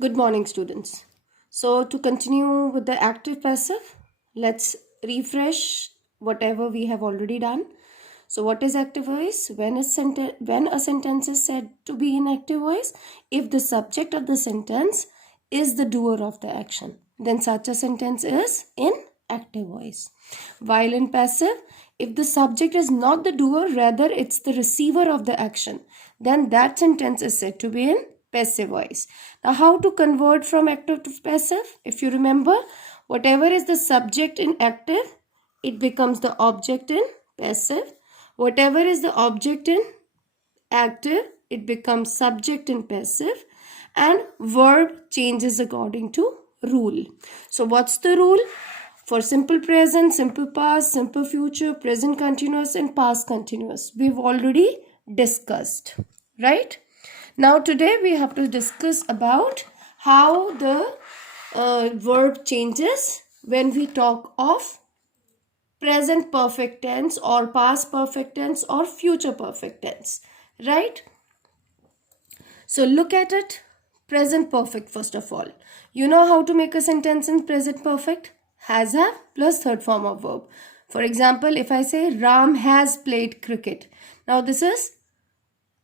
Good morning, students. So, to continue with the active passive, let's refresh whatever we have already done. So, what is active voice? When a sentence is said to be in active voice, if the subject of the sentence is the doer of the action, then such a sentence is in active voice. While in passive, if the subject is not the doer, rather it's the receiver of the action, then that sentence is said to be in passive voice. Now, how to convert from active to passive? If you remember, whatever is the subject in active, it becomes the object in passive. Whatever is the object in active, it becomes subject in passive, and verb changes according to rule. So what's the rule? For simple present, simple past, simple future, present continuous, and past continuous, we've already discussed, right? Now today we have to discuss about how the verb changes when we talk of present perfect tense or past perfect tense or future perfect tense, right? So look at it. Present perfect first of all. You know how to make a sentence in present perfect? Has have plus third form of verb. For example, if I say Ram has played cricket. Now this is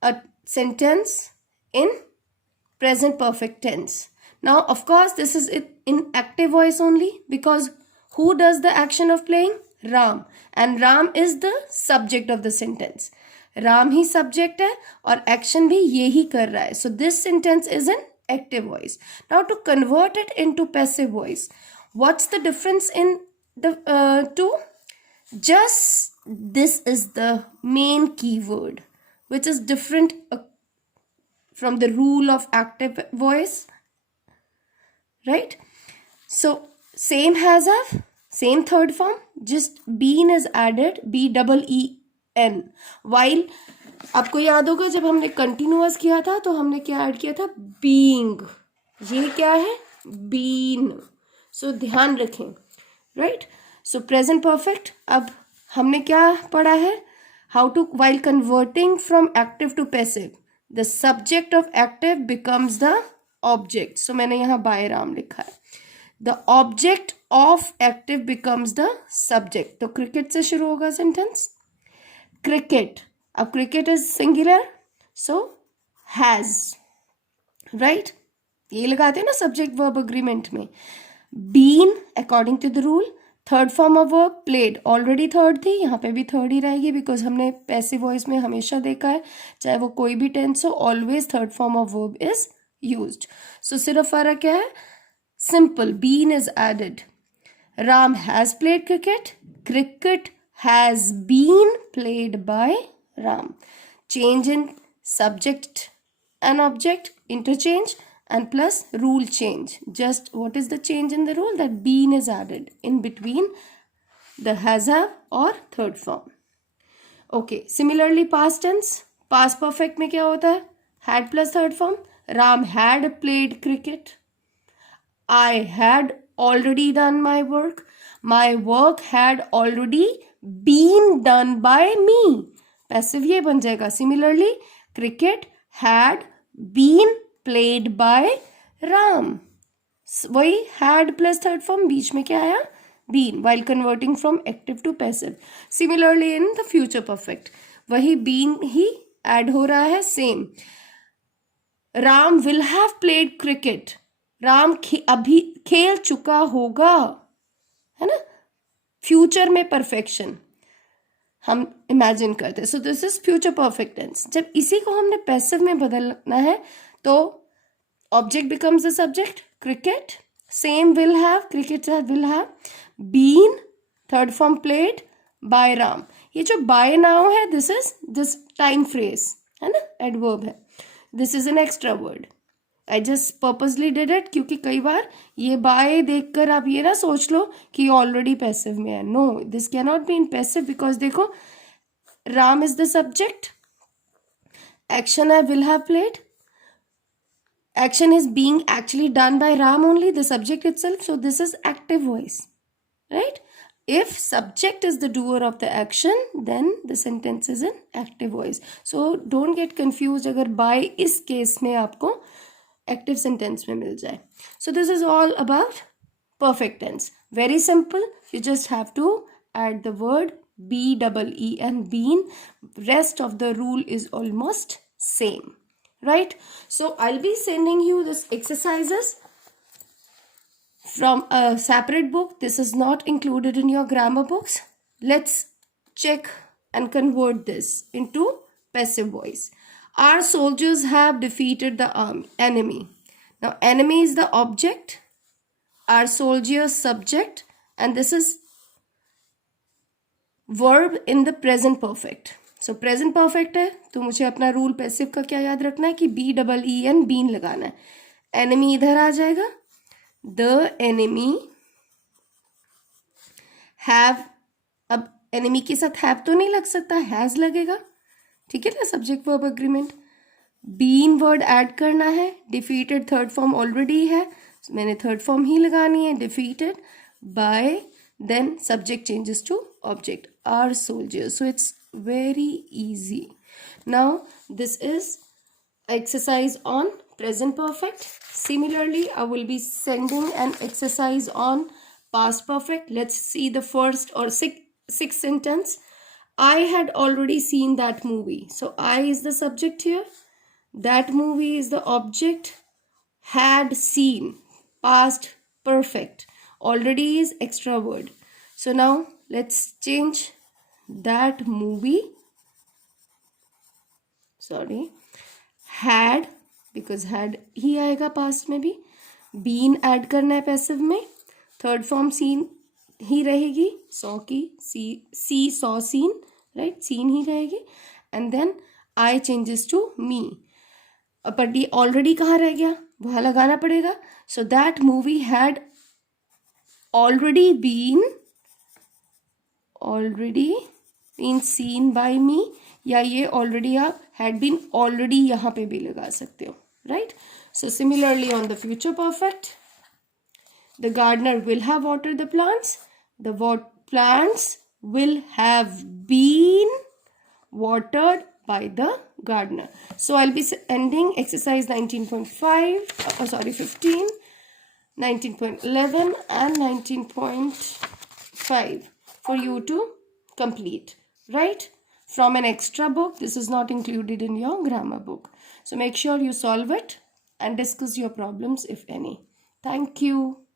a sentence in present perfect tense. Now of course this is in active voice only, because who does the action of playing? Ram. And Ram is the subject of the sentence. Ram ही subject है और action भी ये ही कर रहा है. So this sentence is in active voice. Now to convert it into passive voice, what's the difference in the two? Just this is the main keyword which is different from the rule of active voice, right? So same has have, same third form, just been is added, BEEN. while आपको याद होगा जब हमने continuous किया था तो हमने क्या ऐड किया था? बीइंग. ये क्या है? बीन. सो ध्यान रखें, राइट? सो प्रेजेंट परफेक्ट. अब हमने क्या पढ़ा है? How to, while converting from active to passive, the subject of active becomes the object. So मैंने यहाँ बाय राम लिखा है. The object of active becomes the subject. तो क्रिकेट से शुरू होगा सेंटेंस. क्रिकेट. अब cricket is singular, so has, right? ये लगाते हैं ना सब्जेक्ट वर्ब अग्रीमेंट में. Been according to the rule, third form of verb. Played already third थी, यहाँ पे भी थर्ड ही रहेगी, बिकॉज हमने पैसिव वॉइस में हमेशा देखा है चाहे वो कोई भी टेंस हो, always third form of verb is used. So सिर्फ फर्क क्या है? Simple. Been is added. Ram has played cricket. Cricket has been played by Ram. Change in subject and object, interchange, and plus rule change. Just what is the change in the rule? That been is added in between the has have or third form. Okay, similarly past tense. Past perfect में क्या होता है? Had plus third form. Ram had played cricket. I had already done my work. My work had already been done by me. Passive ये बन जाएगा. Similarly cricket had been played by Ram. वही had plus third form, बीच में क्या आया? Been. While converting from active to passive. Similarly in the future perfect वही been ही ऐड हो रहा है. Same. Ram will have played cricket. Ram अभी खेल चुका होगा, है ना? फ्यूचर में परफेक्शन हम इमेजिन करते हैं. So this is future perfect tense. जब इसी को हमने पैसिव में बदलना है तो object becomes the subject. Cricket, same will have, cricket will have, been third form played by Ram. ये जो बाय नाउ है, this is this time phrase, है ना? एडवर्ब है. This is an extra word. I just purposely did it, क्योंकि कई बार ये bye देखकर आप ये ना सोच लो कि ऑलरेडी पैसिव में है. No, this can not be in passive, because देखो Ram is the subject, action I will have played, action is being actually done by Ram only, the subject itself. So this is active voice, right? If subject is the doer of the action, then the sentence is in active voice. So don't get confused अगर by इस case में आपको active sentence में मिल जाए. सो this is all about perfect tense. Very simple. You just have to add the word BEEN, been. Rest of the rule is almost same, right? So I'll be sending you this exercises from a separate book. This is not included in your grammar books. Let's check and convert this into passive voice. Our soldiers have defeated the enemy. Now enemy is the object, our soldiers subject, and this is verb in the present perfect. So present perfect है तो मुझे अपना rule passive का क्या याद रखना है कि BEEN, बीन लगाना है. एनिमी इधर आ जाएगा. द एनिमी हैव, अब एनिमी के साथ हैव तो नहीं लग सकता, हैज लगेगा. ठीक है ना, subject verb agreement. Been word add करना है. डिफीटेड थर्ड फॉर्म ऑलरेडी है, मैंने थर्ड फॉर्म ही लगानी है. Defeated by, then subject changes to object, our soldiers. So it's very easy. Now this is exercise on present perfect. Similarly, I will be sending an exercise on past perfect. Let's see the first or sixth sentence. I had already seen that movie. So I is the subject here, that movie is the object, had seen, past perfect, already is extra word. So now let's change that movie, sorry, had, because had ही आएगा past में भी. been add करना है passive में. Third form seen ही रहेगी, saw की, see saw seen, right, seen ही रहेगी. and then I changes to me. पर ये ऑलरेडी कहाँ रह गया, वहाँ लगाना पड़ेगा. so that movie had already been seen by me, या ये already आप had been already यहाँ पे भी लगा सकते हो, right? So similarly on the future perfect, the gardener will have watered the plants, the plants will have been watered by the gardener. So I'll be ending exercise 19.5, 15, 19.11 and 19.5 for you to complete, right, from an extra book. This is not included in your grammar book. So make sure you solve it and discuss your problems if any. Thank you.